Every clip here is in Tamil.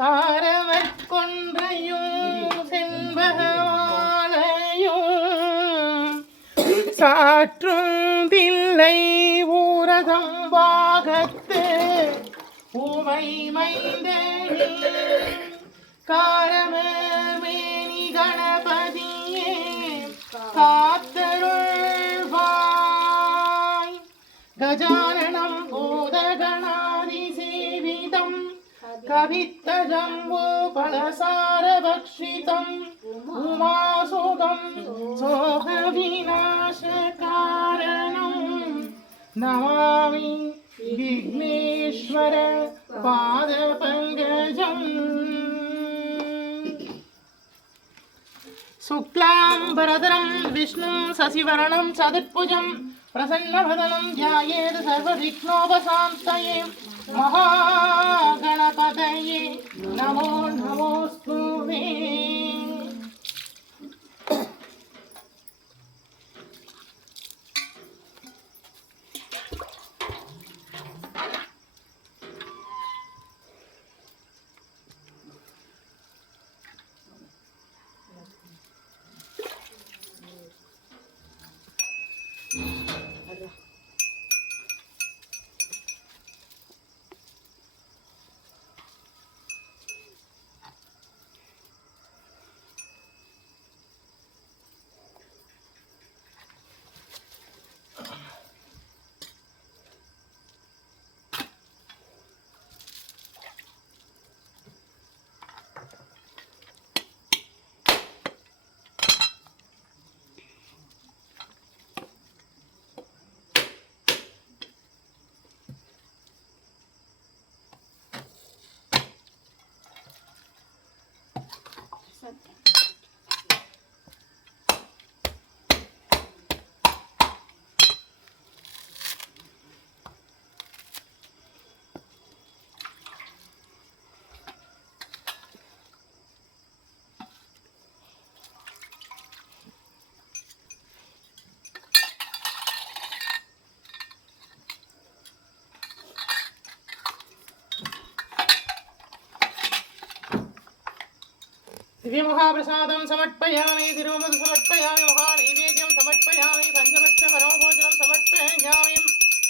தாரவர் கொன்றையும் செண்பகமாலையும் சாற்றும் தில்லை ஊரகம் பாகத்து ஊமை மைந்தனே காரமேனி கணபதியே காத்தருள்வாய் கஜானனம் பூதகணாதி சேவிதம் கவித்தஜம்பு பலசாரபக்ஷிதம் உமாசுதம் சோக விநாசகாரணம் நமாமி விக்னேஸ்வர பாதபங்கஜம் शुक्लांबरधरं विष्णुं शशिवर्णं चतुर्भुजं प्रसन्नवदनं ध्यायेत् सर्वविघ्नोपशान्तये महागणपतये नमो नमोऽस्तु मे। दिव्य महाप्रसादं समर्पयामि तिरुमुद समर्पयामि महानैवेद्यं समर्पयामि पंचपक्ष परमभोजनं समर्पयामि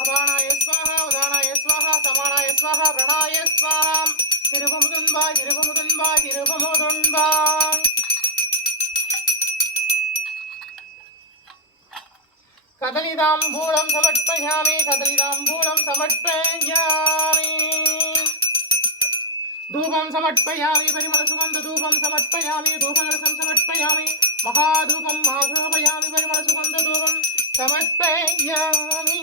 अपानाय स्वाहा उदानाय स्वाहा समानाय स्वाहा प्रणाय स्वाहा तिरुमुदुन्बाय तिरुमुदुन्बाय तिरुमुदुन्बाय कदलीताम्बूलं समर्पयामि कदलीताम्बूलं समर्पयामि धूपं समर्पयामि परिमलसुगन्धधूपं समर्पयामि धूपरसं समर्पयामि महाधूपं आघ्रापयामि परिमलसुगन्धधूपं समर्पयामि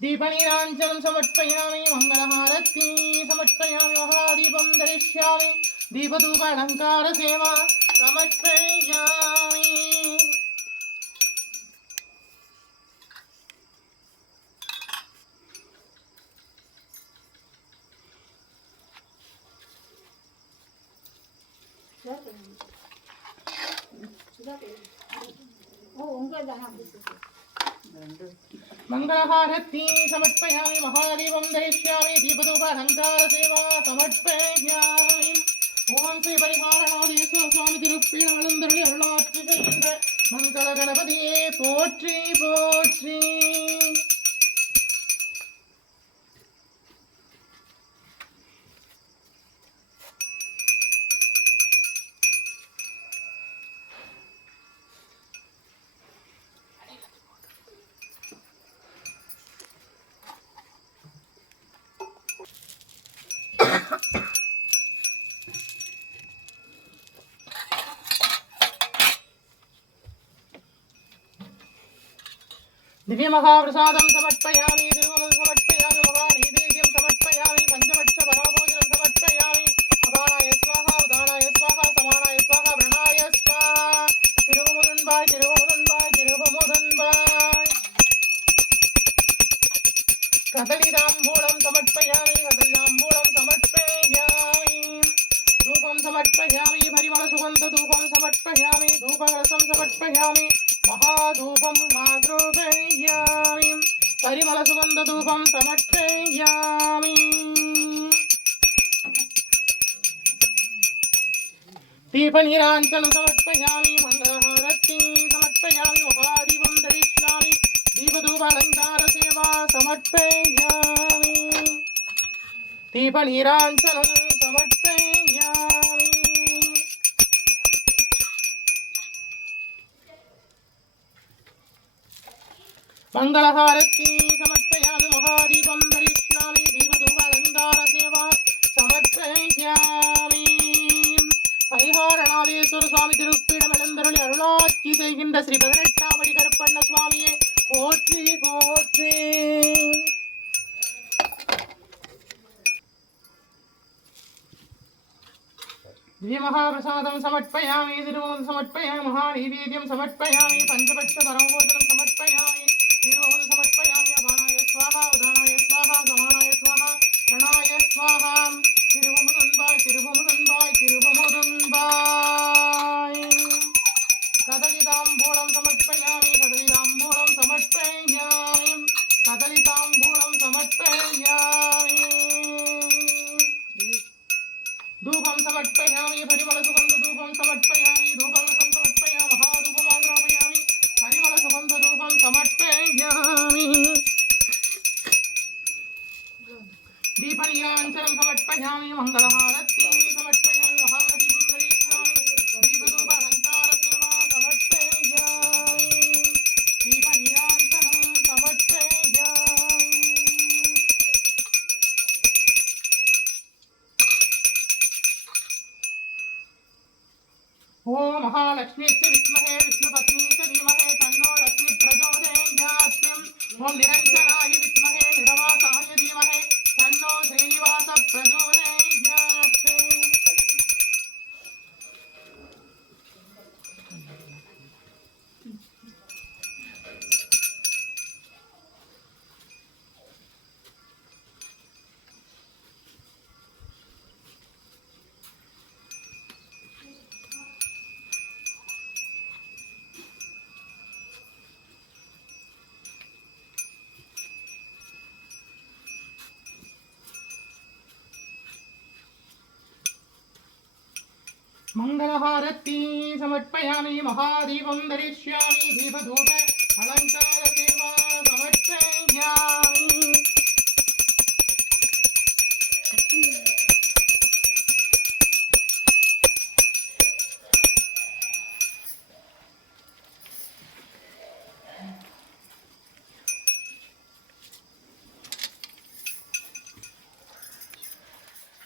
दीपनीराञ्जनं समर्पयामि मङ्गलहारती समर्पयामि महादीपं दरिष्यामि दीपधूप अलङ्कारसेवा समर्पयामि मंगलहारती समर्पयामि महादेवं दरिष्यामि दीपधूप अलङ्कारसेवा समर्पयामि ओम श्री परिहारनाथेश्वर स्वामी तिरुप्पीडानंदरुளி அருளாட்சி செய்கின்ற மங்கள கணபதியே போற்றி போற்றி। दिव्य महाप्रसादं समर्पयामि तिरुमुद समर्पयामि महानैवेद्यं समर्पयामि पंचपक्ष परमभोजनं समर्पयामि अपानाय स्वाहा उदानाय स्वाहा समानाय स्वाहा प्रणाय स्वाहा तिरुमुदुन्बाय तिरुमुदुन्बाय तिरुमुदुन्बाय कदलीताम्बूलं समर्पयामि कदलीताम्बूलं समर्पयामि धूपं समर्पयामि परिमलसुगन्धधूपं समर्पयामि धूपरसं समर्पयामि महाधूपं आघ्रापयामि परिमल सुगंध धूपम समर्पयामि दीपनीराञ्जनं समर्पयामि मंगलहारति समर्पयामि महादीपं दरिष्यामि दीपधूपालंकार सेवा समर्पयामि दीपनीराञ्जनं समर्पयामि मंगलहारति समर्पयामि महादीपं दरिष्यामि दीपधूपालंकार सेवा समर्पयामि हरिहरनाथेश्वर स्वामी திருப்பீடம் எழுந்தருளி அருளாட்சி செய்கின்ற ஸ்ரீ 18ஆம் படி கருப்பண்ண சுவாமியே போற்றி போற்றி दिव्यमहाप्रसादं समर्पयामि तिरुवं समर्पयामि महानैवेद्यं समर्पयामि पंचपक्ष परमभोजनं समर्पयामि तिरुवं समर्पयामि अपानाय स्वाहा उदानाय स्वाहा समानाय स्वाहा प्रणाय स्वाहा तिरुवमुदुन्बाय तिरुवमुदुन्बाय तिरुवमुदुन्बाय कदलिताम्बूलं समर्पयामि कदलिताम्बूलं समर्पयामि कदलिताम्बूलं समर्पयामि धूपं समर्पयामि परिमलसुगन्ध धूपं समर्पयामि धूपलसं समर्पयामि महाधूपमाग्रापयामि परिमलसुगन्ध धूपं समर्पयामि दीपनीराञ्जनं समर्पयामि मङ्गलहारति समर्पयामि महादीपं दरिष्यामि दीपधूपालङ्कारसेवा समर्पयामि दीपनीराञ्जनं समर्पयामि ओम महालक्ष्मी विद्महे विष्णुपत्नी धीमहि तन्नो लक्ष्मी प्रचोदयात् ओम निरंजनाय विद्महे निरवासाय धीमहि तन्नो श्रीनिवास प्रचोदयात् मंगलहारति समर्पयामि महादीपं दरिष्यामि दीपधूप अलंकार सेवा समर्पयामि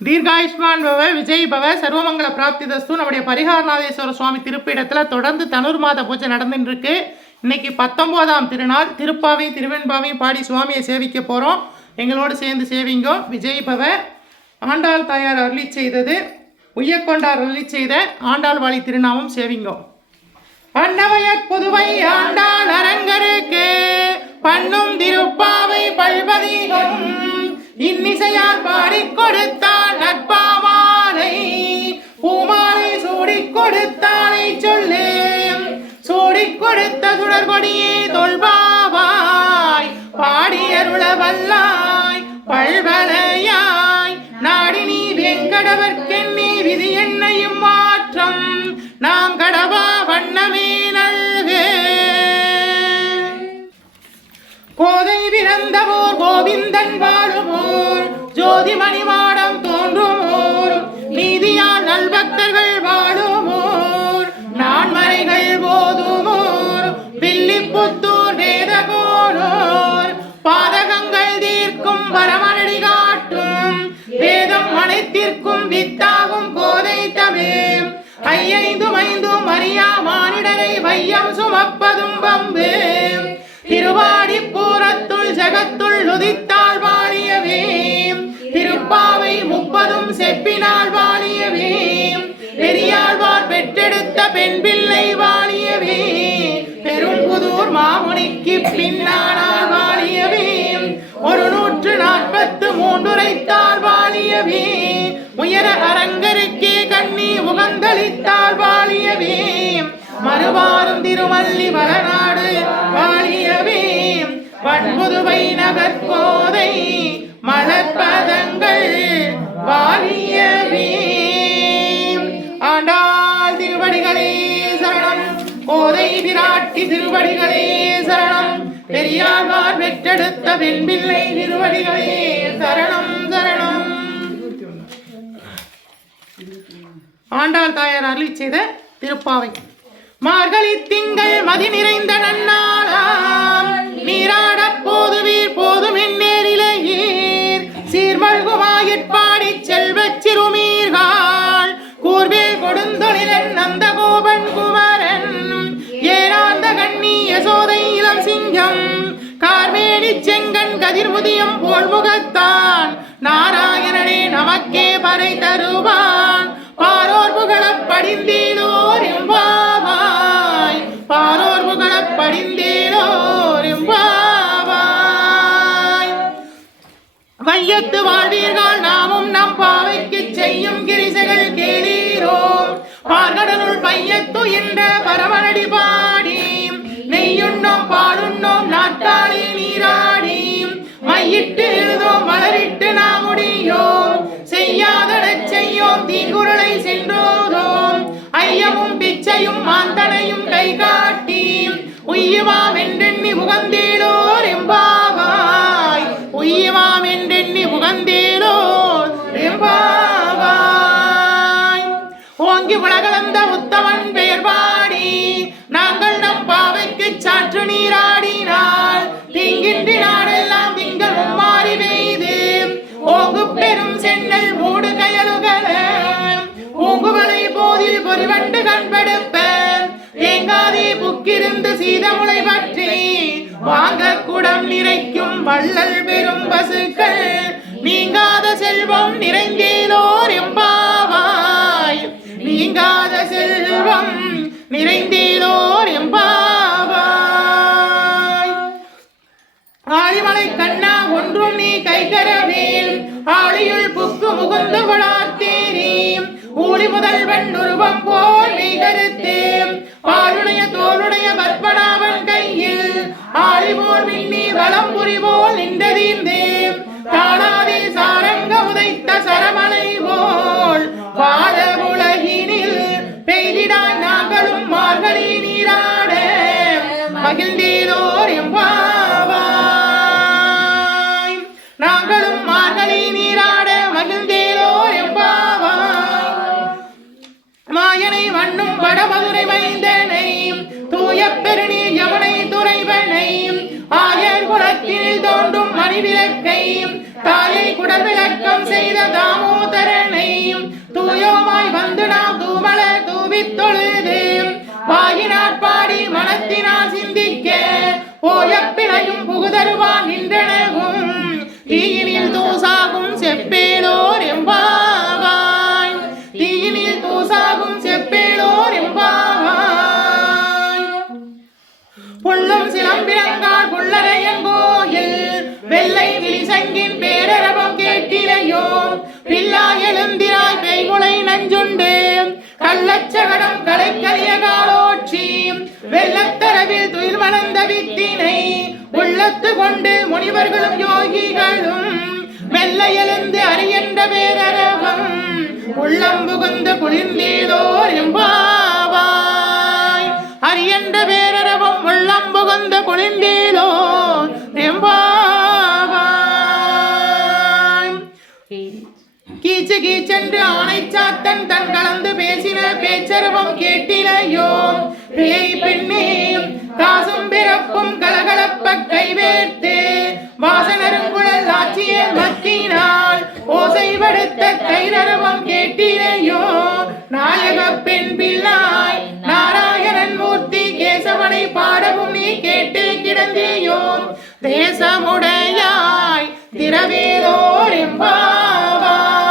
தீர்காயுஷ்மான் பவ விஜய் பவ சர்வமங்கல பிராப்தி தஸ்து. நம்முடைய பரிகாரநாதேஸ்வர சுவாமி திருப்பீடத்தில் தொடர்ந்து தனுர் மாத பூஜை நடந்துட்டு இருக்கு. இன்னைக்கு 19ஆம் திருநாள் திருப்பாவை திருவெண்பாவையும் பாடி சுவாமியை சேவிக்க போகிறோம். எங்களோடு சேர்ந்து சேவிங்கோ. விஜய் பவ ஆண்டாள் தாயார் அருளி செய்தது, உய்யக்கொண்டார் அருளி செய்த ஆண்டாள் வாழி திருநாமம் சேவிங்கோ. அன்னவயற் புதுவை ஆண்டாள் அரங்கருக்கு பண்ணும் திருப்பாவை பல்பதிகம் இன்னிசையால் பாடிக் கொடுத்தாள் நட்பாமாலை பூமாலை சூடிக் கொடுத்தாளை சொல்லே சூடிக் கொடுத்த சுடர்கொடியே தொல்பாவாய் பாடியருள வல்லாய் பல்வலையாய் நாடினி வெங்கடவர்க்கென்னே விதி என்னையும் மாற்றம் நாம் கடவா வண்ணமே நல்கு கோதை பிறந்தவோர் கோவிந்தன் வாழுவோர் ஜோதிமணி மாடம் தோன்றுவோர் நீதியால் நல்பக்தர்கள் வாழுவோர் நான்மறைகள் போதுமோர் வில்லிபுத்தூர் வேதகோனோர் பாதகங்கள் தீர்க்கும் வரமனடி காட்டும் வேதம் அனைத்திற்கும் வித்தாகும் கோதை தமிழ் ஐயைந்தும் ஐந்தும் அறியா மானிடரை வையம் சுமப்பதும் வம்பு திருவாடி பூரத்துள் ஜகத்துள் உதித்தாள் வாழியவே திருப்பாவை 30 செப்பினாள் வாழியவே பெரியாழ்வார் பெற்றெடுத்த பெண் பிள்ளை வாழியவே பெரும்புதூர் மாமுனிக்கு பின்னானாள் வாழியவே 143 உரைத்தாள் வாழியவே உயர அரங்கருக்கே கண்ணி உகந்தளித்தாள் வாழியவே மறுவாரும் திருமல்லி வளநாடு வாழியவே வன்புதுவை நகர்கோதை மலர்பதங்கள் வாழியவே. ஆண்டாள் திருவடிகளே சரணம், கோதை பிராட்டி திருவடிகளே சரணம், பெரியாழ்வார் பெற்றெடுத்த பெண்பிள்ளை திருவடிகளே சரணம் சரணம். ஆண்டாள் தாயார் அருளி செய்த திருப்பாவை. மார்கழி திங்கள் மதி நிறைந்த நன்னாளாம், நீராட போதுவீர் போதும் எந்நேரிலையீர், சீர்மல்குமாயிற்பாடி செல்வச் சிறுமீர்கள், கூர்வேல் கொடுந்தொழிலன் நந்த கோபன் குமரன், ஏராந்த கண்ணி யசோதை இளம் சிங்கம், கார்மேனி செங்கன் கதிர்முதியம் போல் முகத்தான், நாராயணனே நமக்கே பறை தருவான், பாரோர் புகழப் படிந்தேனோர் எம்பாவாய், பாரோர் புகழப் படிந்தேனோர் எம்பாவாய். வையத்து வாழ்வீர்கள் நாமும் நம் பாவைக்கு செய்யும் கிரிசைகள் கேளீரோ, பார்கடலுள் பையத்து என்ற பரமனடி பாடி, நெய்யுண்ணோம் பாலுண்ணோம் நாட்காலி நீராடி, மையிட்டு எழுதோம் மலரிட்டு நாம் முடியோம், செய்யாதடச் செய்யோம் தீங்குறளை சென்றோதோம், ஐயமும் பிச்சையும் மாந்தனையும் கை காட்டி, உய்யுவாம் என்றெண்ணி முகந்தேலோர் எம்பாவாய், உய்யுவாம் என்றெண்ணி முகந்தேலோர் எம்பாவாய். ஓங்கி உலகளந்த உத்தமன் பெயர் பாடி, நாங்கள் நம் பாவைக்கு சாற்று நீராடினால், தீங்கின்றி நாடெல்லாம் திங்கள் மும்மாறி பெய்து, ஓங்கு பெரும் சென்னல் மூடு கயலுகள, பூங்குவலை போதில் பொறிவண்டு கண்படுப்ப, தேங்காதே புக்கிருந்து சீதமுளை பற்றி, வாங்க குடம் நிறைக்கும் வள்ளல் பெரும் பசுக்கள், நீங்காத செல்வம் நிறைந்தேலோர் எம்பாவாய், நீங்காத செல்வம் நிறைந்தேலோர் எம்பாவாய். ஆழிமலை கண்ணா ஒன்றும் நீ கைகரவேல், ஆழியுள் புக்கு முகுந்து கொளாத்தேரி, ஊழி முதல்வன் உருவம் போல் மெய்கருத்து, பாலுடைய தோளுடைய பத்மநாபன் கையில், ஆழிபோல் மின்னி வளம் புரிவோல் நின்றதீர்ந்து, காணாதே சாரங்க உதைத்த சரமலை போல், வாழ உலகினில் பெய்திடாய் நாங்களும் மார்கழி நீராட, மகிழ்ந்தேலோர் எம்பாவாய், நாங்களும் மார்கழி நீராட மகிழ்ந்தேலோர் எம்பாவாய். மாயனை வண்ணும் வடமதுரை மைந்தனை, தூய பெருநீர் யமுனை துறைவனை, ஆயர் குலத்தினில் தோன்றும் மணிவிளக்கை, தாயை குடல் விளக்கம் செய்த தாமோதரனை, தூயோமாய் வந்து நாம் தூமல தூவித் தொழுது, வாயினார் பாடி மனத்தினால் சிந்திக்க, போய பிழையும் புகுதருவான் நின்றனவும், தீயினில் தூசாகும் செப்பேலோர் எம்பாவாய், தீயினில் தூசாகும் செப்பேலோர் எம்பாவாய். புள்ளும் சிலம்பிரங்கார் புள்ளரையங்கோயில், வெள்ளை விழிசங்கின் பேரரவம் கேட்டிலையோ, பில்லா எழுந்திராய் பெய்குலை நஞ்சுண்டு, கள்ளச்சகடம் கலைக்கலிய காலோற்றி, வெள்ளத்தரவில் துயில் மணந்த வித்தினை, உள்ளத்து கொண்டு முனிவர்களும் யோகிகளும், மெல்ல எழுந்து அரியன்ற பேரரவம், உள்ளம் புகுந்து குளிர்ந்தேலோர் எம்பாவாய், அரியன்ற பேரரவம் உள்ளம் புகுந்து குளிர்ந்தேலோர் எம்பாவாய். கீச்சு கீச்சென்று ஆணை சாத்தன் தன் கலந்து பேசின பேச்சரவம் கேட்டிலையோ, பேய் பெண்ணே காசும் பிறப்பும் கலகலப்ப கைவேர்த்து, வாசனருங்குழல் ஆட்சியர் மத்தினால் ஓசைப்படுத்த கைரவம் கேட்டிலையோ, நாயக பெண் பிள்ளாய் நாராயணன் மூர்த்தி கேசவனை பாடவும் நீ கேட்டு கிடந்தேயோ, தேசமுடையாய் திரவேலோர் எம்பாவாய்,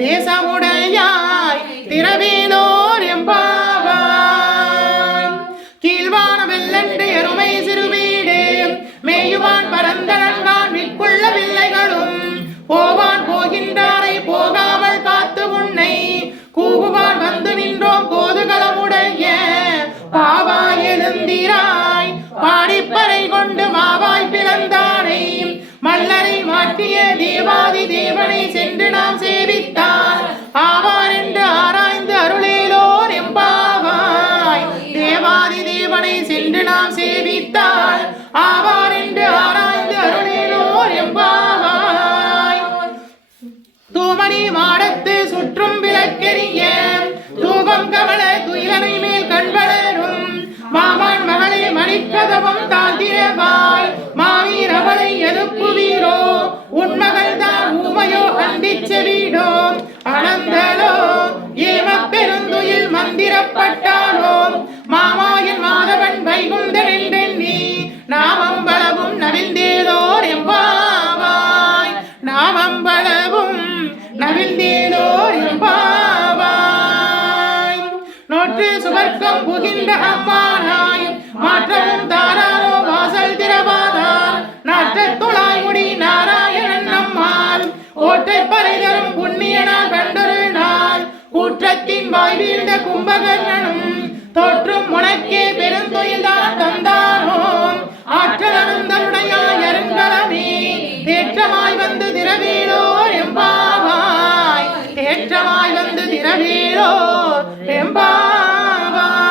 தேசமுடையாய் திரவேலோர் எம்பாவாய். கீழ்வான வெள்ளண்டு எருமை சிறுவீடு, மேயுவான் பரந்தனங்கான் விற்குள்ள பிள்ளைகளும், போவான் போகின்றாரை போகாமல் காத்து உன்னை, கூவுவான் வந்து நின்றோம் கோதுகளமுடைய, பாவா எழுந்திராய் பாடிப்பறை கொண்டு தேவனை சென்று நாம் சேவித்தால் ஆவார் என்று ஆராய்ந்து அருளேலோர் எம்பாவாய். தேவாதி தேவனை சென்று நாம் சேவித்தால் ஆவார் என்று ஆராய்ந்து அருளேலோர் எம்பாவாய். தூமணி மாடத்து சுற்றும் விளக்கெரிய தூபம் கமல துயிலனை மேல் கண்வளரும் மாமான் மகளே மணிக்கதவம் தாழ்த்திரவாய். மாவீரவளை எழுப்புவீரோ உன்மகள் தான் ஊமையோ அண்டிச்ச வீடோ அனந்தலோ ஏம பெருந்துயில் மந்திரப்பட்டாலோ மாமாயன் மாதவன் வைகுந்தன் என்றெண்ணி நாமம்பளவும் நவிழ்ந்தேலோர் எம்பாவாய். நாமம்பளவும் நவிழ்ந்தேலோர் எம்பாவாய். நோற்று சுவர்க்கம் புகின்ற அம்மானாய் மாற்றமும் தாராரோ வாசல் திறவாதார் நாற்றத்துளாய் முடி நாராயணன் நம்மால் ஓட்டை பறை தரும் புண்ணியனால் கண்டொரு நாள் கூற்றத்தின் வாய் வீழ்ந்த கும்பகர்ணனும் தோற்றும் உனக்கே பெருந்தொழில்தான் தந்தானோ ஆற்றல் அருந்தருடையாய் அருங்கலமே தேற்றமாய் வந்து திரவேலோர் எம்பாவாய். தேற்றமாய் வந்து திரவேலோர்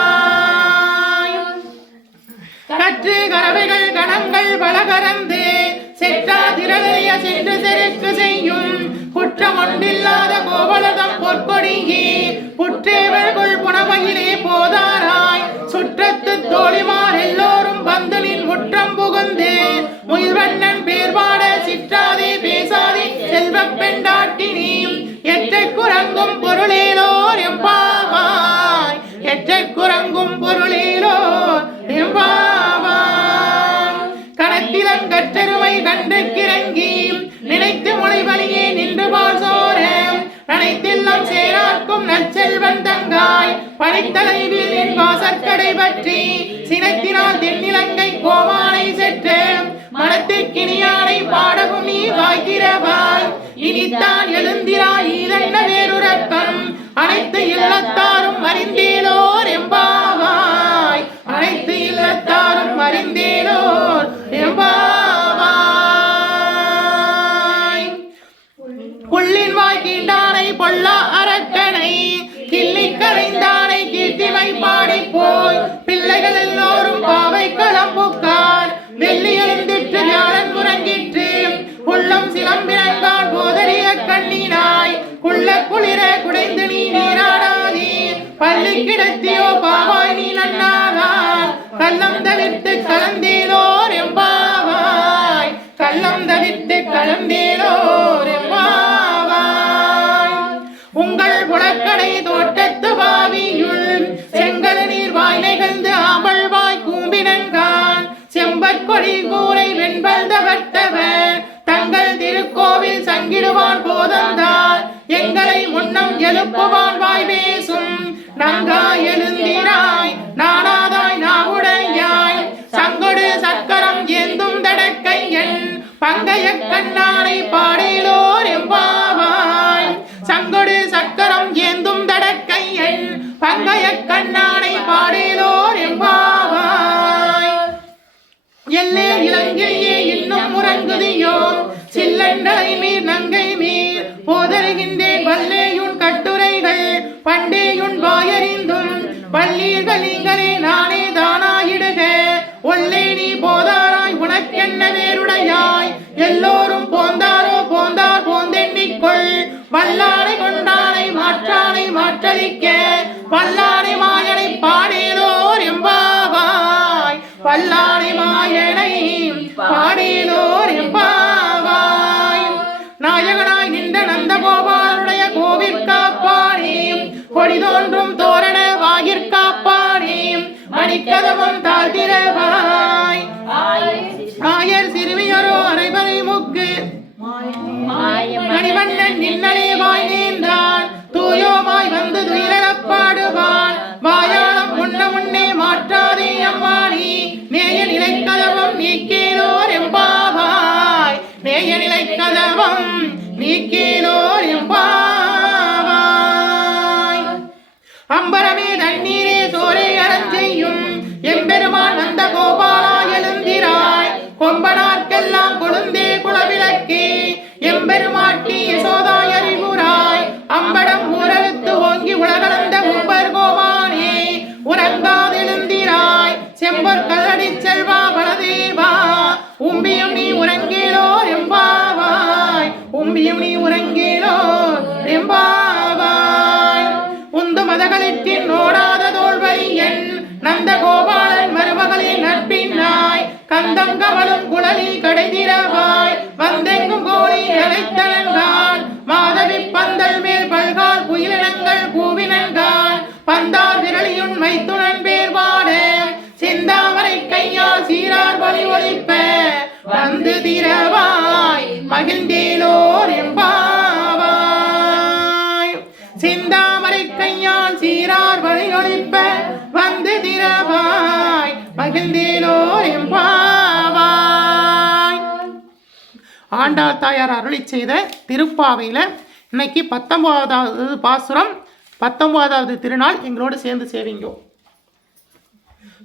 எம்பாவாய். கற்று கரவைகள் கணங்கள் பலகரந்து செற்றா திரளைய சென்று செருக்கு செய்யும் குற்றம் ஒன்றில்லாத கோவலதம் பொற்கொடியே புற்றேவர்கள் புனமையிலே போதாராய். சுற்றத்து தோழிமார் எல்லோரும் பந்துலின் முற்றம் புகுந்து முயல்வண்ணன் பேர்பாட சிற்றாதே பேசாதே செல்வ பெண்டாட்டினி எற்றை குரங்கும் பொருளேலோர் எம்பாவாய். எற்றை குரங்கும் பொருளேலோர் எம்பாவாய். கணத்திலன் கற்றருமை கண்டு கிறங்கி நினைத்து முளைவழியே நின்று பால் சோர நனைத்தில்லம் சேராக்கும் நற்செல்வன் தங்காய் படைத்தலைவில் என் வாசற்கடை பற்றி சினத்தினால் தென்னிலங்கை கோமானை செற்று மனத்திற்கினியானை பாடகும் நீ வாய்க்கிறவாய். இனித்தான் எழுந்திராய் ஈதன்ன வேறுரக்கம் அனைத்து இல்லத்தாரும் அறிந்தேலோர் எம்பாவாய். அனைத்து இல்லத்தாரும் அறிந்தேலோர் எம்பாவாய். புள்ளின் வாய் கீண்டானை பொல்லா அரக்கனை கிள்ளி கரைந்தானை கீர்த்திமை பாடி போய் பிள்ளைகள் எல்லோரும் பாவை களம்புக்கார் வெள்ளி எழுந்திற்று ஞானம் உறங்கிற்று உள்ளம் சிலம்பிறங்கான் போதறிய கண்ணினாய் குள்ள குளிர குடைந்து நீ நீராடாதே பள்ளி கிடத்தியோ பாவாய் நீ நன்னாதான் கள்ளம் தவிர்த்து கலந்தேலோர் எம்பாவாய். கள்ளம் தவிர்த்து கலந்தேலோர் எம்பாவாய். உங்கள் புலக்கடை தோட்டத்து பாவியுள் செங்கல் நீர் வாய் நெகிழ்ந்து ஆம்பல்வாய் கூம்பினன்கான் செம்பற்கொடி கூரை வெண்பல் தகர்த்தவர் தங்கள் திருக்கோவில் சங்கிடுவான் போதந்தான் எங்களை முன்னம் எழுப்புவான் வாய் பேசும் நங்காய் எழுந்திராய் நானாதாய் நாவுடையாய் சங்கொடு சக்கரம் ஏந்தும் தடக்கை என் பங்கைய கண்ணானை பாடேலோர் எம்பாவாய். சங்கொடு சக்கரம் ஏந்தும் தடக்கை என் பங்கைய கண்ணானை பாடேலோர் எம்பாவாய். எல்லே இலங்கையே இன்னும் உறங்குதியோ சில்லண்டை மீர் நங்கை மீர் போதருகின்றேன் வல்லேயுன் கட்டுரைகள் பண்டேயுன் வாயறிந்தும் பள்ளீர்களே நானே தானாயிடுக ஒல்லே நீ போதாராய் உனக்கென்ன வேறுடையாய். எல்லோரும் போந்தாரோ போந்தார் போந்தெண்ணிக்கொள் வல்லானை கொண்டானை மாற்றானை மாற்றளிக்க வல்லானை மாயனை பாடேலோர் எம்பாவாய். வல்லானை மாயனை பாடேலோர் எம்பாவாய். நாயகனாய் நின்ற நந்தகோபாலுடைய கோவிற்காப்பானே கொடி தோன்றும் தோரண வாயிற்காப்பானே மணிக்கதவம் தாழ்த்திரவாய். ஆயர் சிறுமியரோ அரைவரை முக்கு மணிவண்ணன் நின்னலே வாய் நேர்ந்தான் தூயோமாய் வந்து துயிலப்பாடுவான் வாயாளம் முன்ன முன்னே மாற்றாதே அம்மானி நேய நிலைக்கதவம் நீக்கேலோர் எம்பாவாய். நேய நிலைக்கதவம் நீக்கேலோர் எம்பாவாய். அம்பரமே தண்ணீரே சோரே அரஞ்செய்யும் எம்பெருமான் வந்த கோபாலா எழுந்திராய் கொம்பனார்க்கெல்லாம் கொழுந்தே குலவிளக்கே எம்பெருமான் காட்டி யசோதாய் அறிவுராய் அம்படம் ஊரழுத்து ஓங்கி உலகளந்த உம்பர் கோமானே உறங்காதெழுந்திராய் செம்பொற் கதடி செல்வா பலதேவா உம்பியும் நீ உறங்கேலோ எம்பாவாய் உம்பியும் நீ உறங்கேலோ எம்பாவாய் உந்து மதகளிற்றின் ஓடாத தோல்வை என் நந்த கோபாலன் மருமகளின் நட்பின்னாய் கந்தம் கமலும் குழலில் கடைதிரவாய் வந்தெங்கும் கோழி அழைத்தனன்கான் மாதவி பந்தல் மேல் பல்கால் குயிலினங்கள் பூவினன்கான் பந்தார் விரலியுன் மைத்துணன் பேர்வாட சிந்தாமரை கையால் சீரார் வழி ஒழிப்ப வந்து திரவாய் மகிழ்ந்தேலோர் எம்பாவாய் சிந்தாமரை கையால் சீரார் வழி ஒழிப்ப வந்து திரவாய் மகிழ்ந்தேலோர் எம்பாவாய். ஆண்டாள் தாயார் அருளி செய்த திருப்பாவையில் இன்னைக்கு 19வது பாசுரம் 19வது திருநாள் எங்களோடு சேர்ந்து சேவிங்கோ.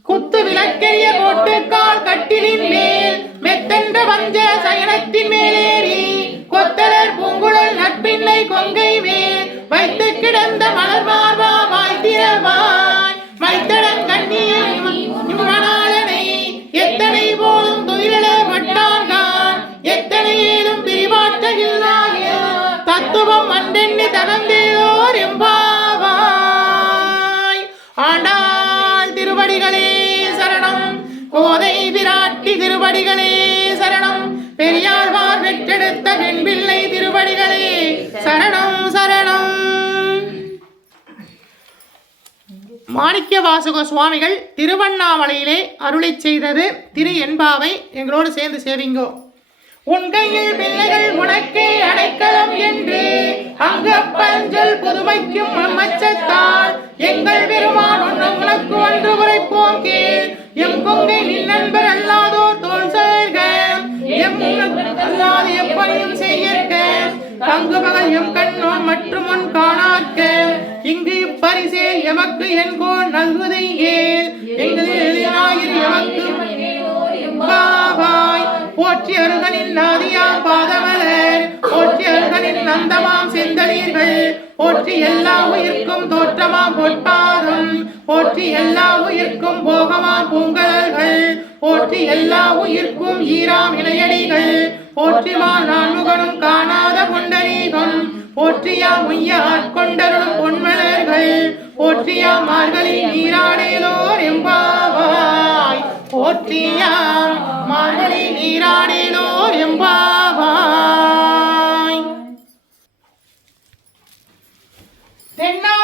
குத்து விளக்கெரிய கோட்டுக்கால் கட்டிலின் மேல் மெத்தென்ற வஞ்ச சயனத்தின் மேலேறி கொத்தலர் பூங்குழல் நட்பின்னை கொங்கை மேல் வைத்து கிடந்த மலர் மார்பா வாய்த்திரவாய் மைத்தடன் கண்ணியை இம்மணாளனை எத்தனை போலும் துயில மட்டான்கான் எத்தனை ஏதும் பிரிவாற்றகில்லாய தத்துவம் அண்டெண்ணி தகந்தேயோர் எம்பாவாய். ஆண்டாள் திருவடிகளே சரணம், கோதை விராட்டி திருவடிகளே சரணம், பெரியாழ்வார் பெற்றெடுத்த பெண்பிள்ளை திருவடிகளே சரணம் சரணம். மாணிக்க வாசக சுவாமிகள் திருவண்ணாமலையிலே அருளை செய்தது திரு எண்பாவை எங்களோடு சேர்ந்து சேவிங்கோ. உன் கையில் பிள்ளைகள் உனக்கே அடைக்கலம் என்று அங்கப்பஞ்சல் புதுமைக்கும் அம்மச்சத்தால் எங்கள் பெருமான் உனக்கு ஒன்று உரைப்போம் கேள். எம் கொங்கை நின் நண்பர் அல்லாதோர் தோல் சேர்க எம் அல்லாது எப்படியும் செய்யற்க தங்கு பகல் எம் கண்ணோன் மற்றும் உன் காணார்க்க இங்கு இப்பரிசே எமக்கு என்கோள் நல்குதை ஏல் எங்கள் எளினாயிரு எமக்கு பாவாய். போற்றி அருகனின் நாதியாம் பாதமலர் போற்றி அருகனின் நந்தமாம் செந்தளீர்கள் போற்றி எல்லா உயிர்க்கும் தோற்றமாம் பொற்பாதம் போற்றி எல்லா உயிர்க்கும் போகமாம் பூங்கலர்கள் போற்றி எல்லா உயிர்க்கும் ஈராம் இணையடிகள் போற்றிமா நான்முகனும் காணாத பொண்டரீகம் போற்றியா முய்ய ஆட்கொண்டருளும் பொன்மலர்கள் போற்றியா மார்கழி நீராடேலோர் எம்பாவாய் போற்றியாம் மார்கழி நீராடேலோர் எம்பாவாய். தென்னா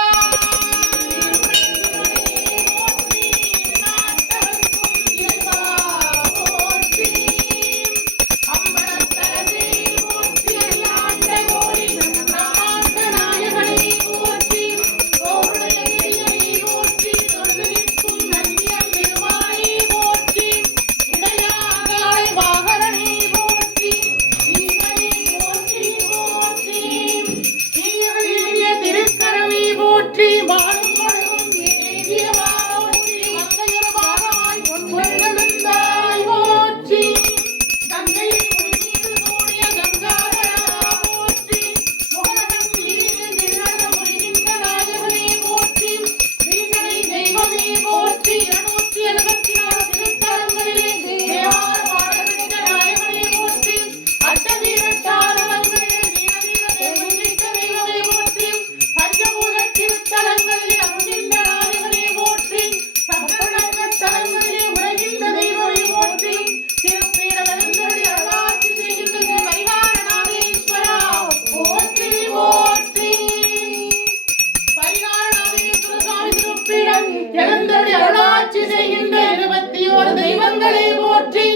அருளாட்சி செய்கின்ற 21 தெய்வங்களே போற்றி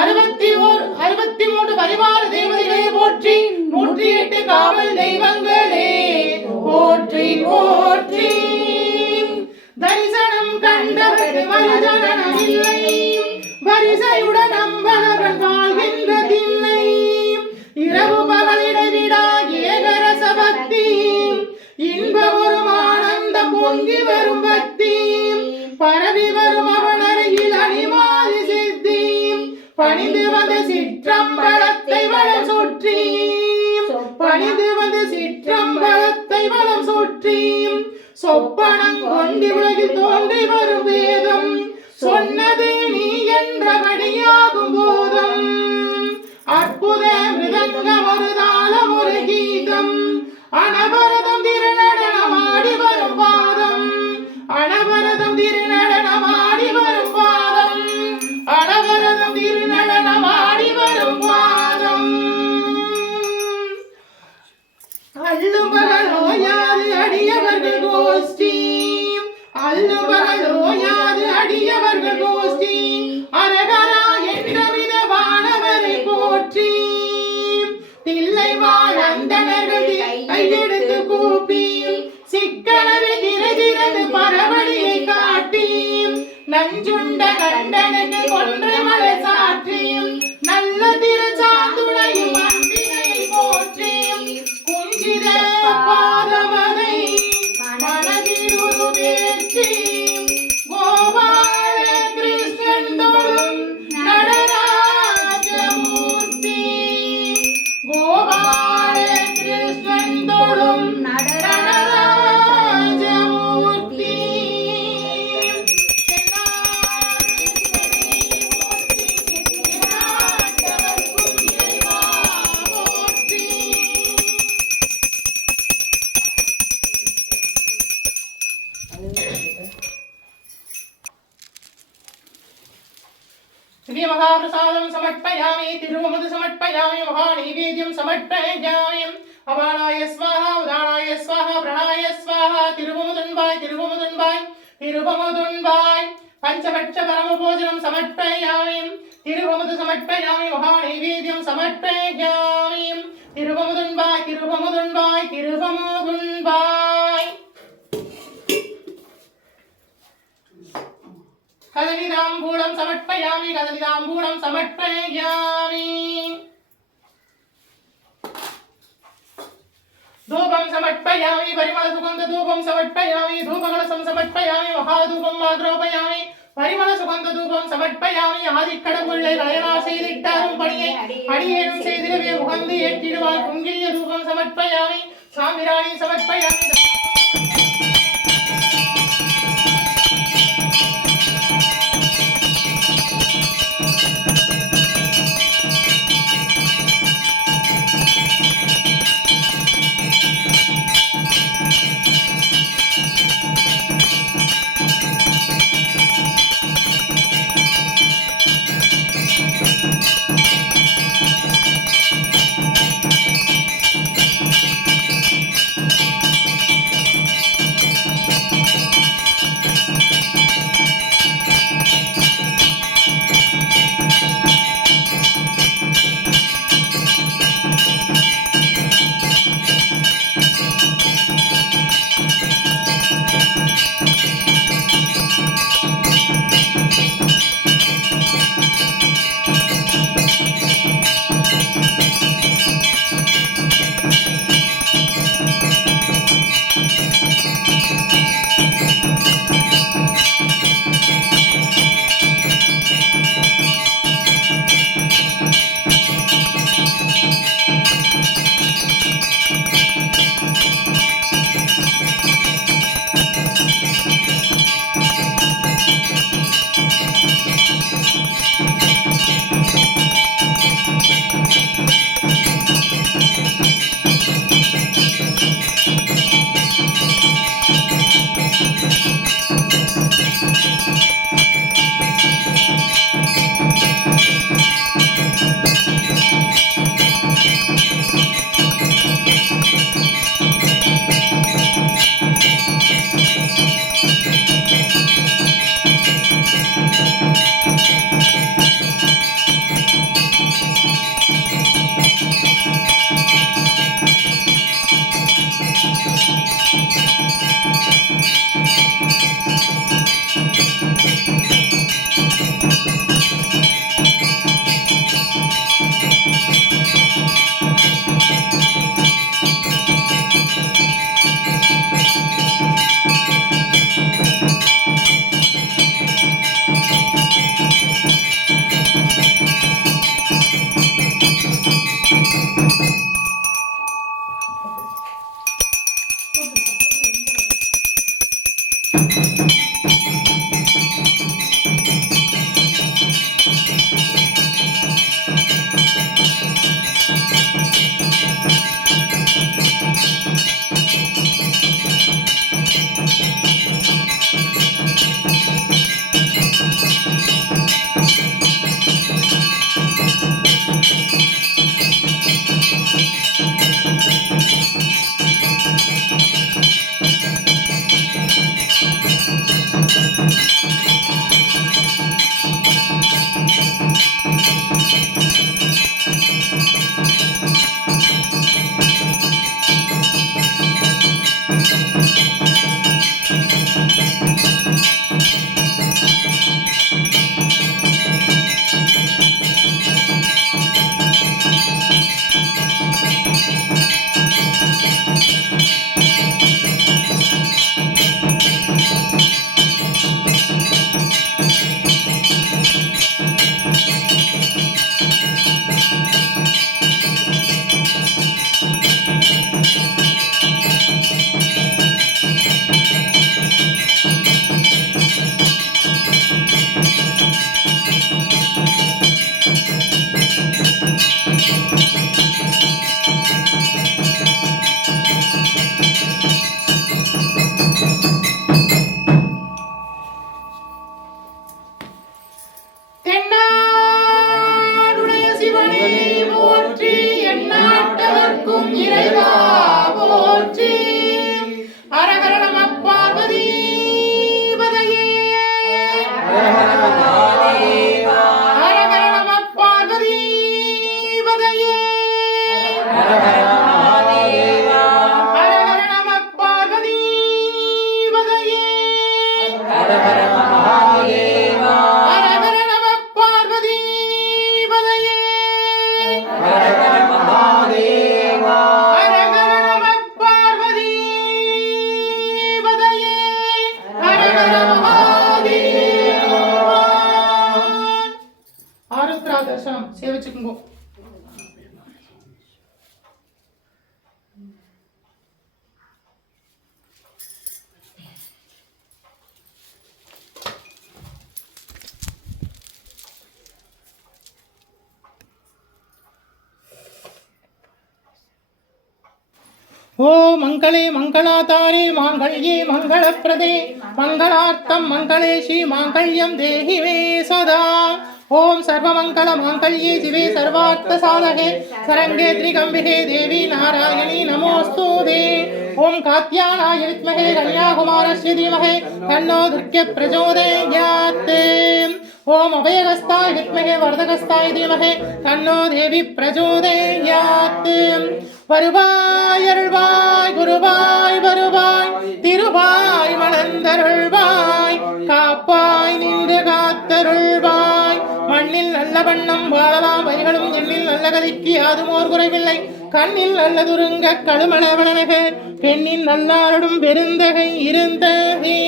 63 பரிவார தேவதைகளே போற்றி 108 காவல் தெய்வங்களே போற்றி போற்றி. தரிசனம் கண்டவர்கள் மறுஜனனமில்லை வரிசையுடன் அம்பலவன் வாழ்கின்ற தில்லை இரவு பகலிடவிடா ஏகரச பக்தி இன்பவரும் ஆனந்தம் பொங்கி வரும் பக்தி பரவி வரும் அவன் அருகில் அணிமாதி சித்தி பணிந்து வந்த சிற்றம்பலத்தை வள சுற்றி பணிந்து வந்து சிற்றம்பலத்தை வளம் சுற்றி சொப்பனம் கொண்டு உலகில் தோன்றி வரும் வேதம் சொன்னது நீ என்றபடியாகும் போதும் அற்புத மிருதங்கம் ஒரு தாளம் ஒரு கீதம் அனவரதம் திருநடனமாடி வரும் பாதம் அனவரதம் திருநடனமாடி வரும் பாதம் அனவரதம் திருநடனமாடி வரும் பாதம் அள்ளுபகல் ஓயாது அடியவர்கள் கோஷ்டி அள்ளுபகல் ஓயாது அடியவர்கள் கோஷ்டி அரகரா என்ற விதவானவரை போற்றி தில்லை வாழ் அந்தணர்கள் கையெடுத்து கூப்பி சிக்கனவை திரதிரது பரவழியை காட்டி நஞ்சுண்ட கண்டனுக்கு கொன்றை மலை சாற்றி நல்ல திருச்சாந்துணையும் அன்பினை போற்றி குஞ்சித பாதமதை மனதில் உருவேற்றி கோபால கிருஷ்ணன் தொழும் நடராஜமூர்த்தி கோபால கிருஷ்ணன் தொழும் நடராஜமூர்த்தி श्री महाप्रसादं समर्पयामि तिरुवमुद समर्पयामि महानैवेद्यं समर्पयामि अवाणाय स्वाहा उदानाय स्वाहा प्रणाय स्वाहा तिरुवमुदुन्बाय तिरुवमुदुन्बाय तिरुवमुदुन्बाय पंचपक्ष परमभोजनं समर्पयामि तिरुवमुद समर्पयामि महानैवेद्यं समर्पयामि तिरुवमुदुन्बाय तिरुवमुदुन्बाय तिरुवमुदुन्बाय कदलीताम्बूलं समर्पयामि कदलीताम्बूलं समर्पयामि धूपं समर्पयामि परिमलसुगन्धधूपं समर्पयामि धूपकलशं समर्पयामि महाधूपं आग्रोपयामि परिमलसुगन्धधूपं समर्पयामि आदिकडवुल्लै रयनार செய்திட்டாரும் பணியை அடியேனும் செய்திடவே உகந்து ஏற்றிடுவாய் குங்கிலிய தூபம் समर्पयामि சாம்பிராணி समर्पयामि தரிசனம் சேவிச்சுக்குங்க. ஓ மங்களே மங்களாதாரே மாங்கல்யே மங்களப்பிரதே மங்களார்த்தம் மங்களேஷி மாங்கல்யம் தேஹி மே சதா. ஓம் சர்வமங்கள மாங்கல்யே சிவே சர்வார்த்த சாதகே சரங்கே த்ரிகம்பிகே தேவி நாராயணி நமோஸ்துதே. ஓம் காத்யாயனாய வித்மஹே கன்யாகுமாரஸ்ய தீமஹே தன்னோ துர்க்ய பிரச்சோதயாத். ஓம் அபயகஸ்தாய வித்மஹே வர்தகஸ்தாய தீமஹே தன்னோ தேவி பிரச்சோதயாத். வருவாய் அருள்வாய் குருவாய் வருவாய் திருவாய் மலர்ந்தருள்வாய் காப்பாய் நின்று காத்தருள்வாய். மண்ணில் நல்ல வண்ணம் வாழலாம் வரிகளும் எண்ணில் நல்ல கதைக்கு யாதுமோர் குறைவில்லை. கண்ணில் நல்ல துருங்க கழுமண வளனக பெண்ணின் நல்லாருடும் பெருந்தகை இருந்தகை.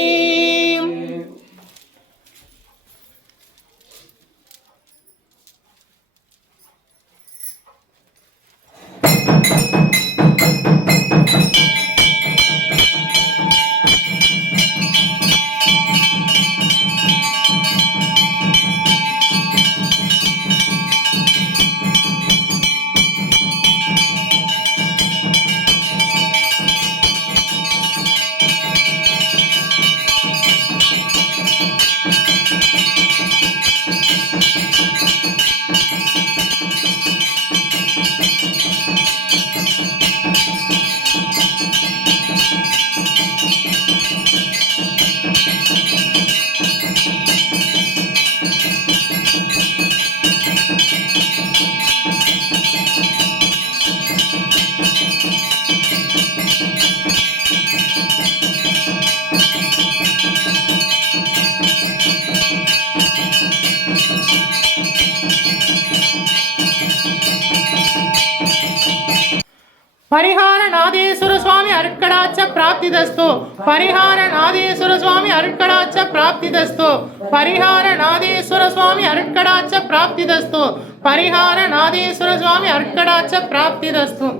பரிகார நாதேஸ்வர சுவாமி அருட்கடாட்ச பிராப்திதஸ்து. பரிகார நாதேஸ்வர சுவாமி அருட்கடாட்ச பிராப்திதஸ்து. பரிகார நாதேஸ்வர சுவாமி அருட்கடாட்ச பிராப்திதஸ்து. பரிகார நாதேஸ்வர சுவாமி அருட்கடாட்ச பிராப்திதஸ்து.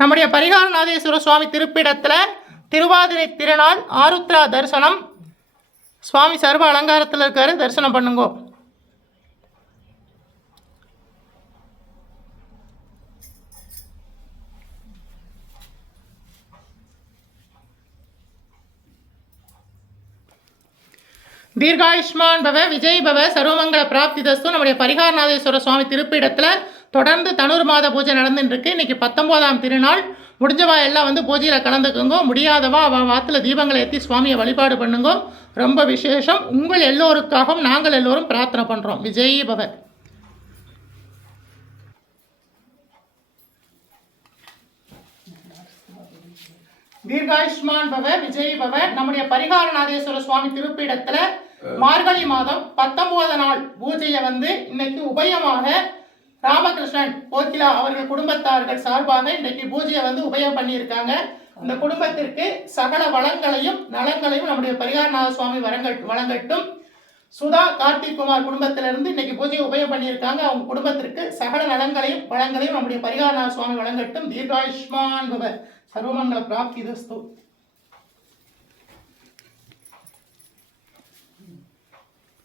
நம்முடைய பரிகார நாதேஸ்வர சுவாமி திருப்பிடத்தில் திருவாதிரை திருநாள் ஆருத்ரா தரிசனம். சுவாமி சர்வ அலங்காரத்தில் இருக்காரு, தரிசனம் பண்ணுங்கோ. தீர்காயுஷ்மான் பவ விஜய் பவ சர்வமங்கல பிராப்தி தஸ்து. நம்முடைய பரிகாரநாதேஸ்வர சுவாமி திருப்பீடத்தில் தொடர்ந்து தனுர் மாத பூஜை நடந்துட்டு இருக்கு. இன்னைக்கு 19ஆம் திருநாள். முடிஞ்சவா எல்லாம் வந்து பூஜையில் கலந்துக்குங்க. முடியாதவா வாத்தில் தீபங்களை ஏற்றி சுவாமியை வழிபாடு பண்ணுங்க. ரொம்ப விசேஷம். உங்கள் எல்லோருக்காகவும் நாங்கள் எல்லோரும் பிரார்த்தனை பண்ணுறோம். விஜய் பவ. தீர்காயுஷ்மான் பவ விஜய் பவ. நம்முடைய பரிகாரநாதேஸ்வர சுவாமி திருப்பீடத்தில் மார்கழி மாதம் 19 நாள் பூஜையை வந்து இன்னைக்கு உபயமாக ராமகிருஷ்ணன் கோகிலா அவர்கள் குடும்பத்தார்கள் சார்பாக இன்னைக்கு பூஜையை வந்து உபயம் பண்ணியிருக்காங்க. இந்த குடும்பத்திற்கு சகல வளங்களையும் நலங்களையும் நம்முடைய பரிகாரநாத சுவாமி வழங்கட்டும். சுதா கார்த்திக் குமார் குடும்பத்திலிருந்து இன்னைக்கு பூஜையை உபயம் பண்ணியிருக்காங்க. அவங்க குடும்பத்திற்கு சகல நலங்களையும் வளங்களையும் நம்முடைய பரிகாரநாத சுவாமி வழங்கட்டும். தீர்காயுஷ்மான் பவ சர்வமங்கல பிராப்தி தஸ்து.